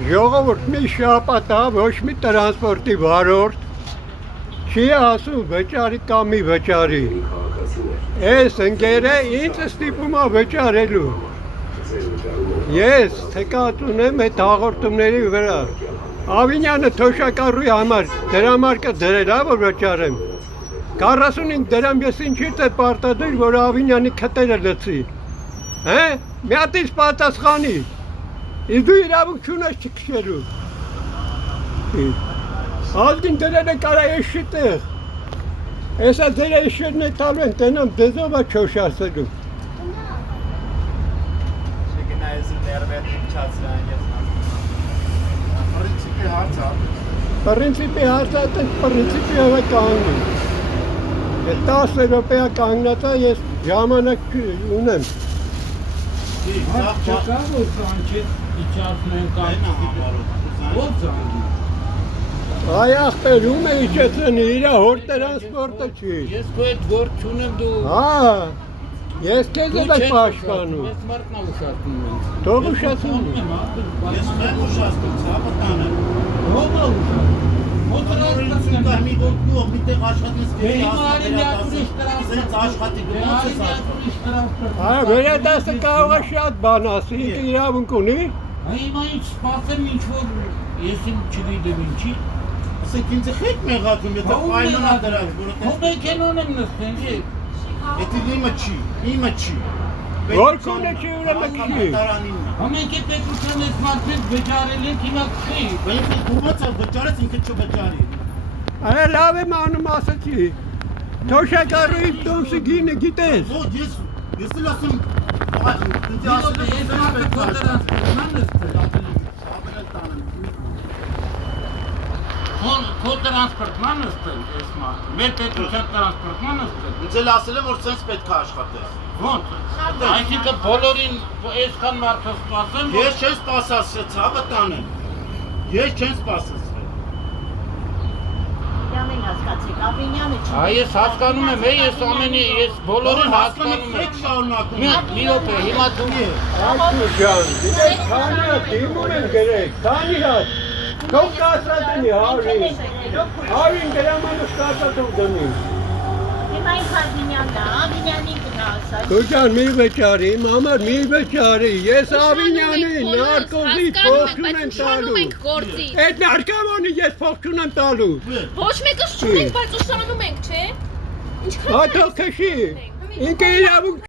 Ժողովուրդ մի շաբաթ ոչ մի տրանսպորտի վարորդ չի ասում վճարի կամ մի վճարի։ Ես ընկերը ինձ ստիպում է վճարելու։ Ես թեկած ունեմ այդ հաղորդումների վրա։ Ավինյանը թոշակառուի համար դրամարկը դրել է, որ վճարեմ։ 45 դրամ ես ինչից է պարտադիր, որ Ավինյանի քտերը լցի։ Հե՞, մի հատ ինձ պատասխանի։ Իսկ դու իրավունք չունես չքշելու։ Ազգին դրերը կարա եշի տեղ։ Էսա դերը եշերն է տալու են, տենամ դեզով է չոշ ասելու։ Պրինցիպի հարցա, պրինցիպի հովը կանգնի։ Ես 10 եվրոպեա կանգնացա, ես ժամանակ ունեմ։ Չկա որ ծանչեց իջացնեն կամ Այ ախպեր, ում է իջեցնի, իրա հոր տրանսպորտը չի։ Ես քո այդ գործ չունեմ դու։ Հա, ես քեզ եմ պաշտպանում։ Ես մարդն եմ ուշացնում ինձ։ Թող ուշացնում։ Ես չեմ ուշացնում, ցավը տանը։ Ո՞վ է ուշացնում։ Մոտորություն կա մի դու միտեղ աշխատես գերի ասենց աշխատի գնաց ես աշխատի։ Հա, վերադասը կարող է շատ բան ասի, ինքը իրավունք ունի։ Հիմա ինչ սպասեմ ինչ որ ես իմ չգիտեմ ինչի։ Ասեք ինձ հետ մեղադրում, եթե պայմանա դրած, որովհետեւ Ո՞վ է կենոն եմ նստեն, ջի։ Եթե իմը չի։ Որ կոնը չի ուրեմն չի։ Ամենքի պետության այս մարդիկ վճարել են, հիմա չի։ Բայց դուրս վճարեց ինքը չվճարի։ Այ լավ եմ անում ասացի։ Թոշակառուի տոմսի գինը գիտես։ Ոչ, ես էլ ասում, Ես մարդը կոտրանսպորտման նստել։ Քո տրանսպորտման նստել ես մարդը։ Մեր պետության տրանսպորտման նստել։ ինձ էլ ասել եմ, որ սենց պետք է աշխատես։ Ո՞նց։ Այսինքն բոլորին այսքան մարդը սպասեմ, Ես չեմ սպասացրել, ցավը տանը։ Ես չեմ սպասացրել։ Յամեն հասկացեք, Ավինյանը չի։ Այ ես հասկանում եմ, ես ամենի, ես բոլորին հասկանում Եք եմ։ շարունակում։ Մի րոպե, հիմա դու Այդու ջան, դες քանի հատ իմուն են գրեք, քանի հատ։ Թող կասածնի հարին գրամանուս կասածով դնի։ Հիմա ինք Ավինյանն է, Ավինյանին կնասա։ Դու ջան մի վճարի, իմ համար մի վճարի, ես Ավինյանի նարկոզի փող չունեմ տալու։ Այդ նարկամոնի ես փող չունեմ տալու։ Ոչ մեկս չունենք, բայց ուսանում ենք, չէ՞։ Ինչքան Հա թող քշի, ինքը իրավունք